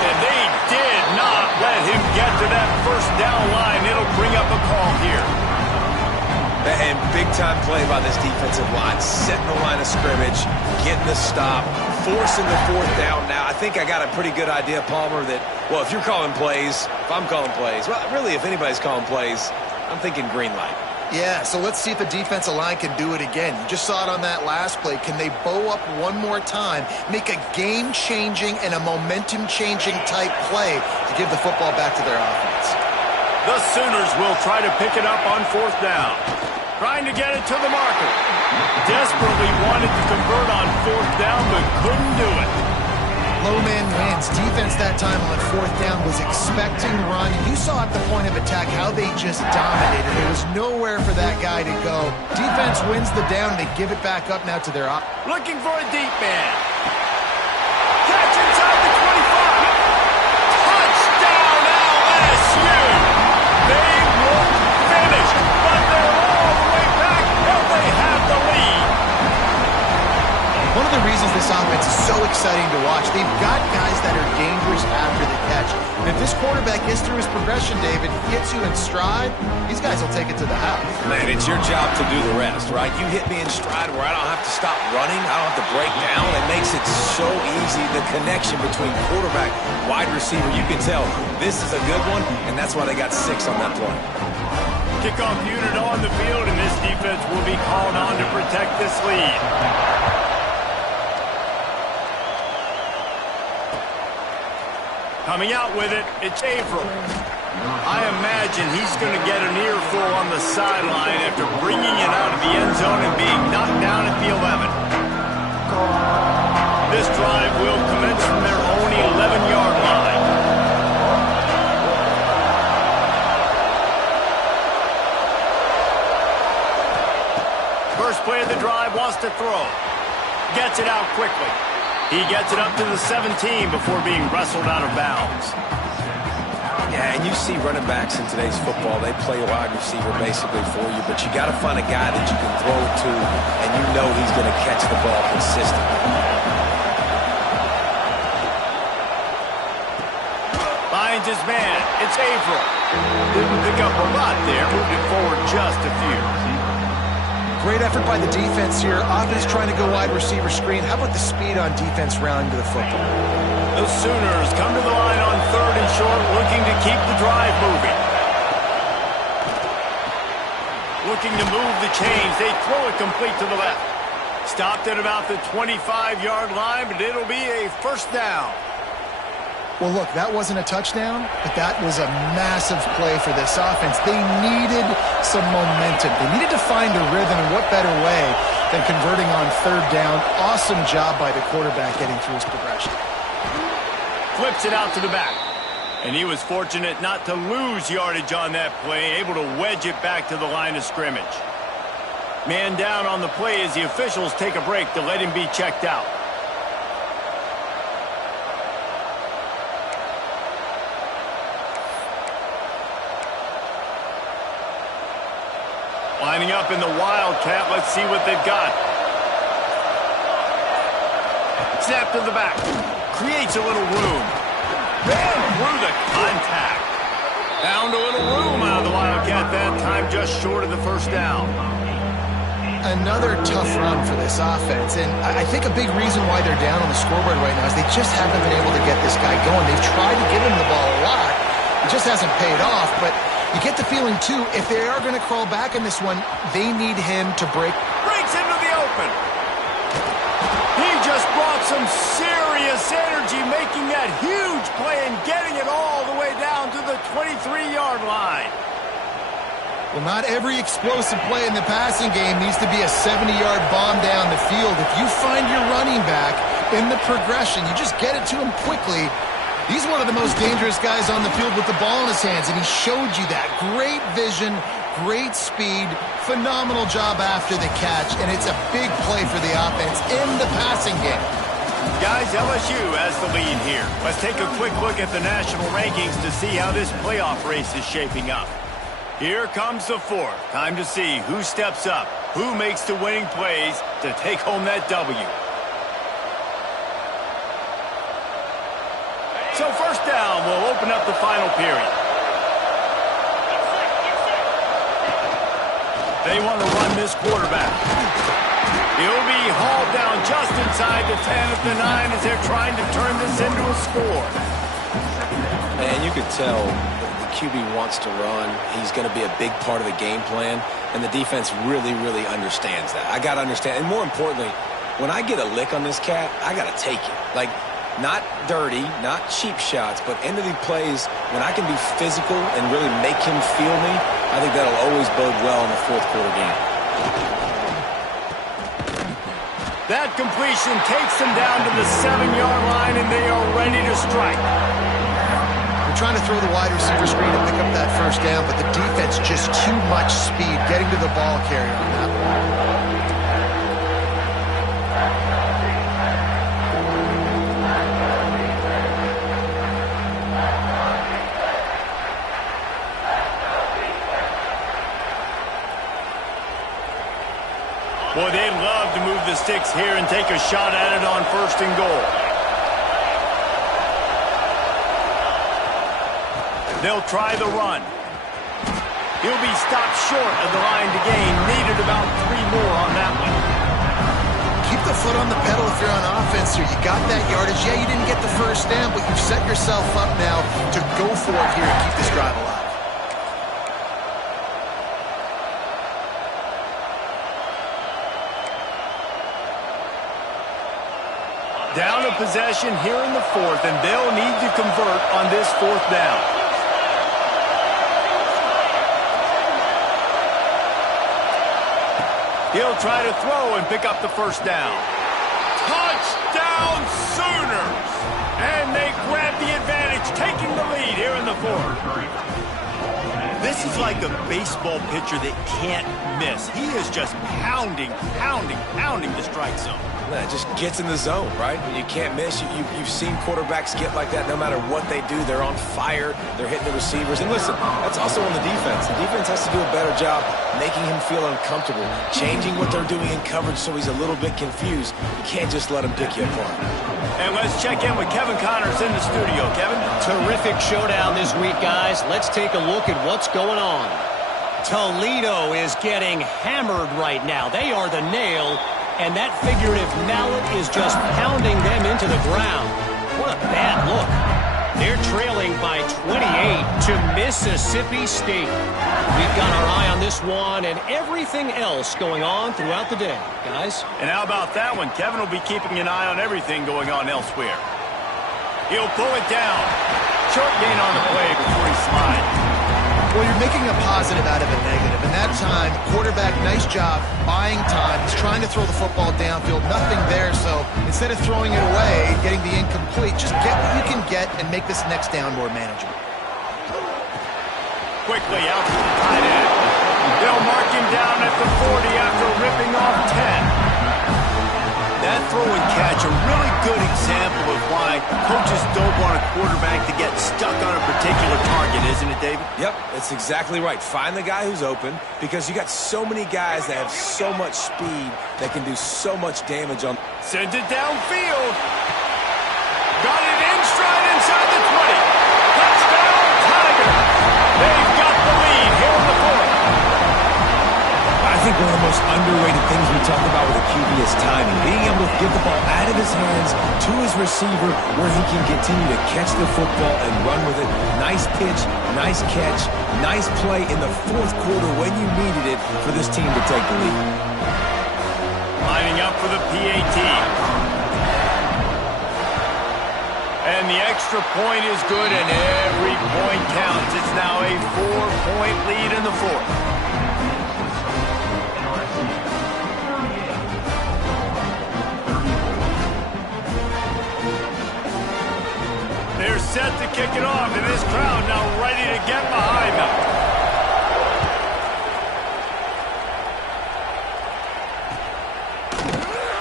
And they did not let him get to that first down line. It'll bring up a call here. And big-time play by this defensive line. Setting the line of scrimmage, getting the stop, forcing the fourth down. Now, I think I got a pretty good idea, Palmer, that, well, if you're calling plays, if I'm calling plays, well, really, if anybody's calling plays, I'm thinking green light. Yeah, so let's see if the defensive line can do it again. You just saw it on that last play. Can they bow up one more time, make a game-changing and a momentum-changing type play to give the football back to their offense? The Sooners will try to pick it up on fourth down. Trying to get it to the marker. Desperately wanted to convert on fourth down, but couldn't do it. low man wins. Defense that time on fourth down was expecting run. And you saw at the point of attack how they just dominated. There was nowhere for that guy to go. Defense wins the down. They give it back up now to their op. Looking for a deep man. Catch inside the 25. Touchdown LSU. They look finished, but they're all the way back and they have the lead. One of the reasons this offense is so exciting to watch, they've got guys that are dangerous after the catch. And if this quarterback gets through his progression, David, hits you in stride, these guys will take it to the house. Man, it's your job to do the rest, right? You hit me in stride where I don't have to stop running. I don't have to break down. It makes it so easy. The connection between quarterback, wide receiver, you can tell this is a good one, and that's why they got 6 on that play. Kickoff unit on the field, and this defense will be called on to protect this lead. Coming out with it, it's Averill. I imagine he's going to get an earful on the sideline after bringing it out of the end zone and being knocked down at the 11. This drive will commence from their own 11-yard line. First play of the drive, wants to throw. Gets it out quickly. He gets it up to the 17 before being wrestled out of bounds. Yeah, and you see running backs in today's football, they play a wide receiver basically for you, but you got to find a guy that you can throw it to, and you know he's going to catch the ball consistently. Finds his man. It's Averill. Didn't pick up a lot there. Moved it forward just a few. Great effort by the defense here. Offense trying to go wide receiver screen. How about the speed on defense rounding to the football? The Sooners come to the line on 3rd and short, looking to keep the drive moving. Looking to move the chains. They throw it complete to the left. Stopped at about the 25-yard line, but it'll be a first down. Well, look, that wasn't a touchdown, but that was a massive play for this offense. They needed some momentum. They needed to find a rhythm, and what better way than converting on 3rd down. Awesome job by the quarterback getting through his progression. Flips it out to the back. And he was fortunate not to lose yardage on that play, able to wedge it back to the line of scrimmage. Man down on the play as the officials take a break to let him be checked out. Lining up in the Wildcat. Let's see what they've got. Snap to the back. Creates a little room. Ran through the contact. Found a little room out of the Wildcat that time, just short of the first down. Another tough run for this offense, and I think a big reason why they're down on the scoreboard right now is they just haven't been able to get this guy going. They've tried to give him the ball a lot. It just hasn't paid off, but you get the feeling, too, if they are going to crawl back in this one, they need him to break. Breaks into the open. He just brought some serious energy, making that huge play and getting it all the way down to the 23-yard line. Well, not every explosive play in the passing game needs to be a 70-yard bomb down the field. If you find your running back in the progression, you just get it to him quickly. He's one of the most dangerous guys on the field with the ball in his hands, and he showed you that. Great vision, great speed, phenomenal job after the catch, and it's a big play for the offense in the passing game. Guys, LSU has the lead here. Let's take a quick look at the national rankings to see how this playoff race is shaping up. Here comes the 4th. Time to see who steps up, who makes the winning plays to take home that W. So first down will open up the final period. They want to run this quarterback. He'll be hauled down just inside the 10 at the 9 as they're trying to turn this into a score. And you could tell the QB wants to run. He's going to be a big part of the game plan, and the defense really, really understands that. I got to understand, and more importantly, when I get a lick on this cat, I got to take it. Like, not dirty, not cheap shots, but end of the plays, when I can be physical and really make him feel me, I think that'll always bode well in the 4th quarter game. That completion takes them down to the 7-yard line, and they are ready to strike. They're trying to throw the wide receiver screen and pick up that first down, but the defense just too much speed getting to the ball carrier on that one. Boy, they'd love to move the sticks here and take a shot at it on 1st and goal. They'll try the run. He'll be stopped short of the line to gain. Needed about 3 more on that one. Keep the foot on the pedal if you're on offense here. You got that yardage. Yeah, you didn't get the first down, but you've set yourself up now to go for it here and keep this drive alive. Down a possession here in the 4th, and they'll need to convert on this 4th down. He'll try to throw and pick up the 1st down. Touchdown Sooners! And they grab the advantage, taking the lead here in the 4th. This is like a baseball pitcher that can't miss. He is just pounding the strike zone. It just gets in the zone, right? You can't miss. You've seen quarterbacks get like that no matter what they do. They're on fire. They're hitting the receivers. And listen, that's also on the defense. The defense has to do a better job making him feel uncomfortable, changing what they're doing in coverage so he's a little bit confused. You can't just let him pick you apart. And let's check in with Kevin Connors in the studio. Kevin? Terrific showdown this week, guys. Let's take a look at what's going on. Toledo is getting hammered right now. They are the nail. And that figurative mallet is just pounding them into the ground. What a bad look. They're trailing by 28 to Mississippi State. We've got our eye on this one and everything else going on throughout the day, guys. And how about that one? Kevin will be keeping an eye on everything going on elsewhere. He'll pull it down. Short gain on the play before he slides. Well, you're making a positive out of a negative. And that time, quarterback, nice job, buying time. He's trying to throw the football downfield. Nothing there, so instead of throwing it away, getting the incomplete, just get what you can get and make this next down more manageable. Quickly out to the tight end. They'll mark him down at the 40 after ripping off 10. That throw and catch, a really good example of why coaches don't want a quarterback to get stuck on a particular target, isn't it, David? Yep, that's exactly right. Find the guy who's open because you got so many guys that have so much speed that can do so much damage on. Sends it downfield. Got it in stride inside the 20. Touchdown, Tiger. They've got the lead here in the 4th. I think one of the most underrated things we talk about with a QB is timing. Being able to get the ball out of his hands to his receiver where he can continue to catch the football and run with it. Nice pitch, nice catch, nice play in the 4th quarter when you needed it for this team to take the lead. Lining up for the PAT. And the extra point is good, and every point counts. It's now a 4-point lead in the 4th. They're set to kick it off, and this crowd now ready to get behind them.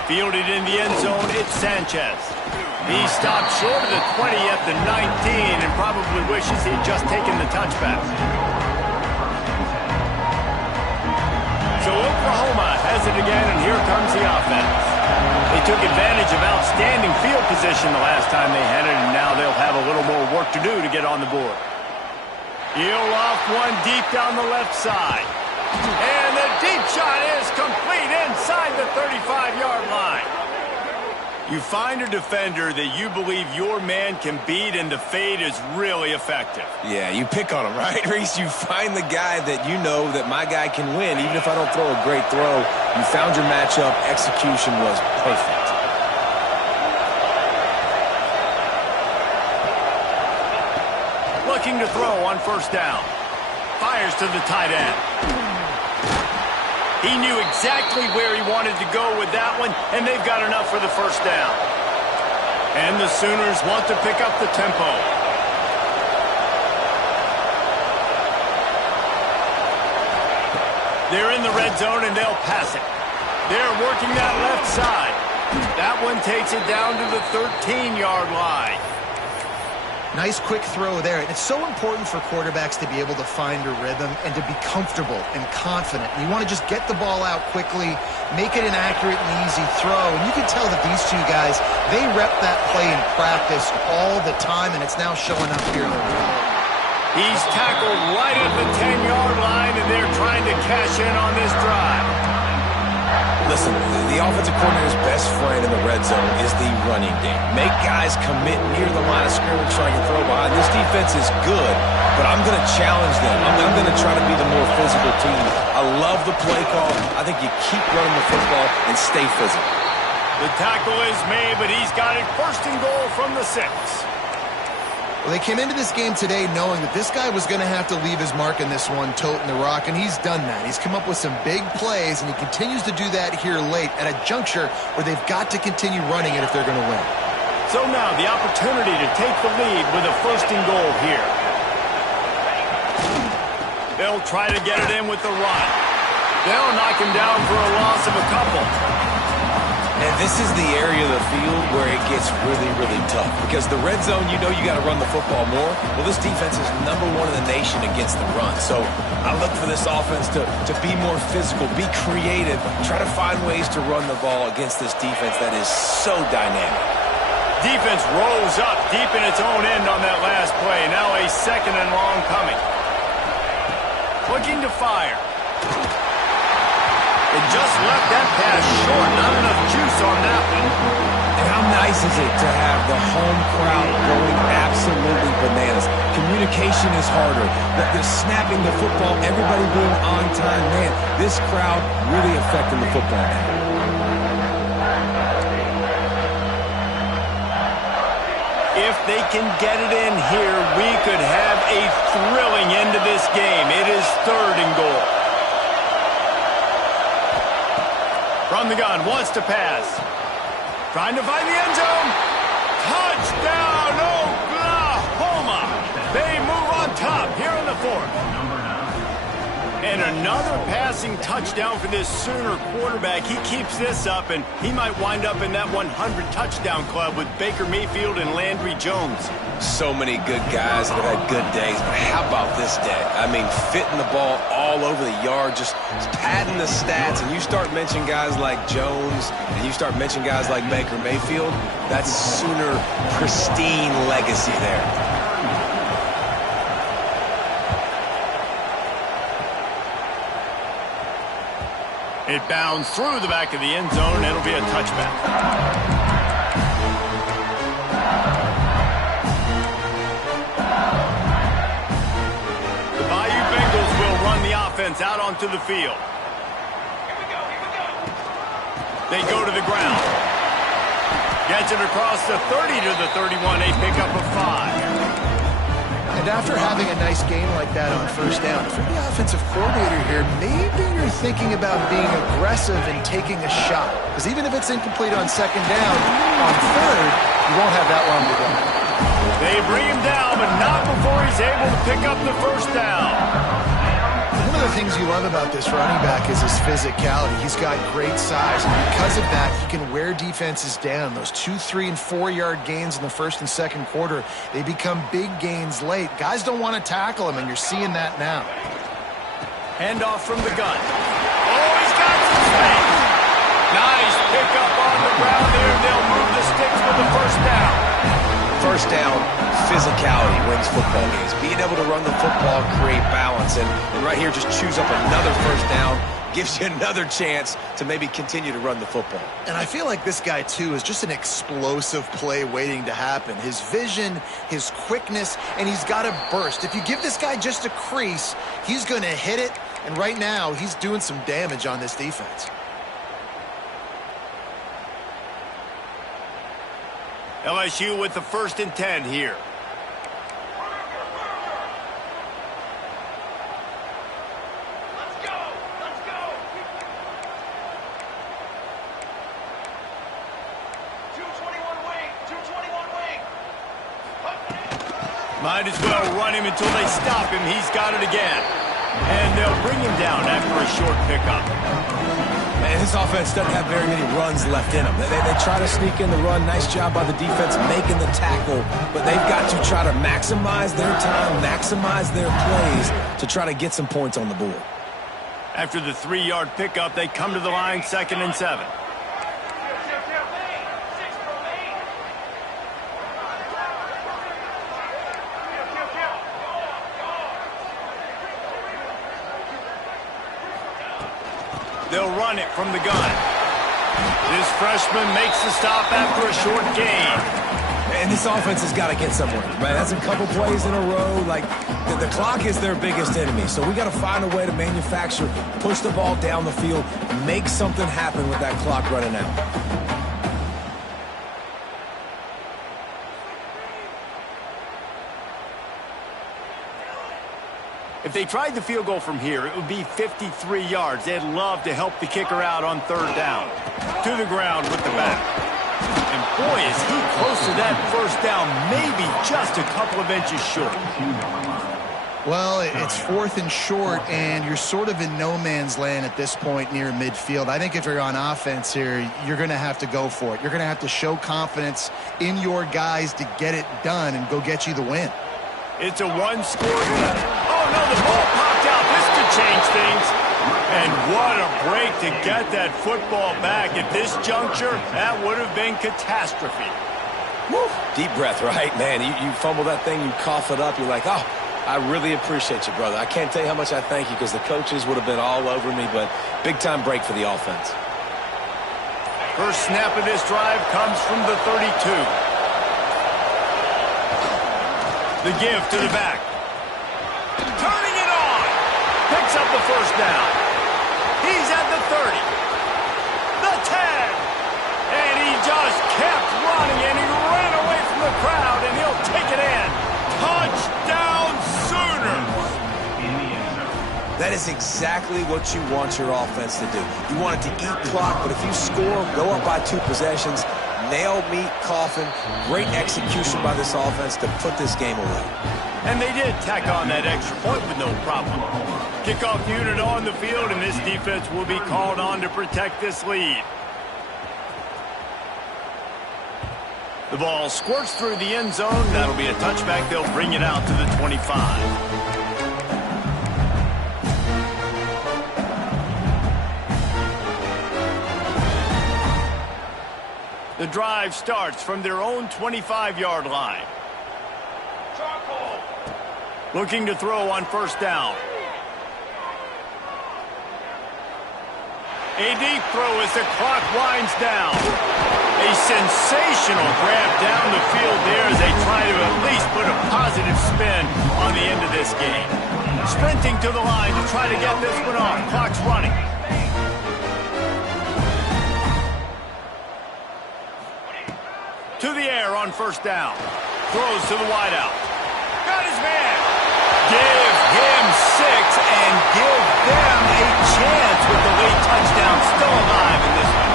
Fielded in the end zone, it's Sanchez. He stopped short of the 20 at the 19 and probably wishes he'd just taken the touchback. So Oklahoma has it again, and here comes the offense. They took advantage of outstanding field position the last time they had it, and now they'll have a little more work to do to get on the board. He'll off one deep down the left side. And the deep shot is complete inside the 35-yard line. You find a defender that you believe your man can beat, and the fade is really effective. Yeah, you pick on him, right, Reese? You find the guy that you know that my guy can win. Even if I don't throw a great throw, you found your matchup. Execution was perfect. Looking to throw on 1st down. Fires to the tight end. He knew exactly where he wanted to go with that one, and they've got enough for the first down. And the Sooners want to pick up the tempo. They're in the red zone, and they'll pass it. They're working that left side. That one takes it down to the 13-yard line. Nice quick throw there. And it's so important for quarterbacks to be able to find a rhythm and to be comfortable and confident. You want to just get the ball out quickly, make it an accurate and easy throw. And you can tell that these two guys, they rep that play in practice all the time, and it's now showing up here in the field. He's tackled right at the 10-yard line, and they're trying to cash in on this drive. Listen, the offensive coordinator's best friend in the red zone is the running game. Make guys commit near the line of scrimmage trying to throw behind. This defense is good, but I'm going to challenge them. I'm going to try to be the more physical team. I love the play call. I think you keep running the football and stay physical. The tackle is made, but he's got it first and goal from the 6. Well, they came into this game today knowing that this guy was going to have to leave his mark in this one, toting the rock, and he's done that. He's come up with some big plays, and he continues to do that here late at a juncture where they've got to continue running it if they're going to win. So now the opportunity to take the lead with a first and goal here. They'll try to get it in with the run. They'll knock him down for a loss of a couple. And this is the area of the field where it gets really, really tough. Because the red zone, you know you got to run the football more. Well, this defense is #1 in the nation against the run. So I look for this offense to be more physical, be creative, try to find ways to run the ball against this defense that is so dynamic. Defense rose up deep in its own end on that last play. Now a 2nd and long coming. Looking to fire. They just left that pass short. Not enough juice on that one. And how nice is it to have the home crowd going absolutely bananas? Communication is harder. They're snapping the football, everybody being on time. Man, this crowd really affecting the football game. If they can get it in here, we could have a thrilling end to this game. It is 3rd and goal. From the gun, wants to pass. Trying to find the end zone. Touchdown, Oklahoma. They move on top here in the 4th. And another passing touchdown for this Sooner quarterback. He keeps this up, and he might wind up in that 100 touchdown club with Baker Mayfield and Landry Jones. So many good guys that have had good days, but how about this day? I mean, fitting the ball all over the yard, just padding the stats, and you start mentioning guys like Jones, and you start mentioning guys like Baker Mayfield, that's Sooner pristine legacy there. It bounds through the back of the end zone, and it'll be a touchback. The Bayou Bengals will run the offense out onto the field. They go to the ground. Gets it across the 30 to the 31. They pick up a 5. And after having a nice game like that on first down, if you're the offensive coordinator here, maybe you're thinking about being aggressive and taking a shot. Because even if it's incomplete on 2nd down, on 3rd, you won't have that long to go. They bring him down, but not before he's able to pick up the first down. One of the things you love about this running back is his physicality. He's got great size, and because of that, he can wear defenses down. Those 2, 3, and 4-yard gains in the 1st and 2nd quarter, they become big gains late. Guys don't want to tackle him, and you're seeing that now. Handoff from the gun. Oh, he's got some space. Nice pickup on the ground there. They'll move the sticks with the first down. First down, physicality wins football games. Being able to run the football, create balance, and right here just choose up another first down, gives you another chance to maybe continue to run the football. And I feel like this guy, too, is just an explosive play waiting to happen. His vision, his quickness, and he's got a burst. If you give this guy just a crease, he's going to hit it, and right now he's doing some damage on this defense. LSU with the 1st and 10 here. Might as well run him until they stop him. He's got it again. And they'll bring him down after a short pickup. Man, this offense doesn't have very many runs left in them. They try to sneak in the run. Nice job by the defense making the tackle. But they've got to try to maximize their time, maximize their plays to try to get some points on the board. After the 3-yard pickup, they come to the line 2nd and 7. They'll run it from the gun. This freshman makes the stop after a short gain. And this offense has got to get somewhere, right? That's a couple plays in a row. Like, the clock is their biggest enemy. So we got to find a way to manufacture, push the ball down the field, make something happen with that clock running out. If they tried the field goal from here, it would be 53 yards. They'd love to help the kicker out on 3rd down. To the ground with the back. And boy, is he close to that 1st down, maybe just a couple of inches short. Well, it's 4th and short, and you're sort of in no man's land at this point near midfield. I think if you're on offense here, you're going to have to go for it. You're going to have to show confidence in your guys to get it done and go get you the win. It's a 1-score game. Oh, no, the ball popped out. This could change things. And what a break to get that football back. At this juncture, that would have been catastrophe. Woo. Deep breath, right? Man, you fumble that thing, you cough it up, you're like, oh, I really appreciate you, brother. I can't tell you how much I thank you because the coaches would have been all over me, but big-time break for the offense. First snap of this drive comes from the 32. The give to the back. Turning it on. Picks up the 1st down. He's at the 30. The 10. And he just kept running, and he ran away from the crowd, and he'll take it in. Touchdown Sooners. That is exactly what you want your offense to do. You want it to eat clock, but if you score, go up by 2 possessions, nail meat coffin, great execution by this offense to put this game away. And they did tack on that extra point with no problem. Kickoff unit on the field, and this defense will be called on to protect this lead. The ball squirts through the end zone. That'll be a touchback. They'll bring it out to the 25. The drive starts from their own 25-yard line. Looking to throw on 1st down. A deep throw as the clock winds down. A sensational grab down the field there as they try to at least put a positive spin on the end of this game. Sprinting to the line to try to get this one off. Clock's running. To the air on 1st down. Throws to the wideout. Got his man. Give him 6 and give them a chance with the late touchdown still alive in this one.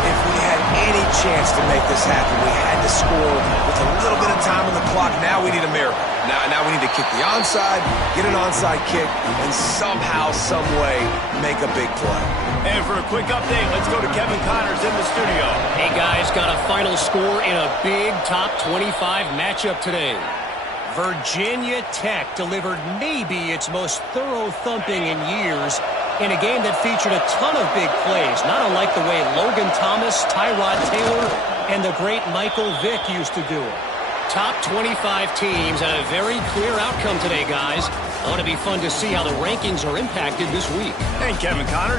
If we had any chance to make this happen, we had to score with a little bit of time on the clock. Now we need a miracle. Now we need to kick the onside, get an onside kick, and somehow, some way, make a big play. And for a quick update, let's go to Kevin Connors in the studio. Hey, guys, got a final score in a big top 25 matchup today. Virginia Tech delivered maybe its most thorough thumping in years in a game that featured a ton of big plays, not unlike the way Logan Thomas, Tyrod Taylor, and the great Michael Vick used to do it. Top 25 teams and a very clear outcome today, guys. Ought to be fun to see how the rankings are impacted this week. And Kevin Connors.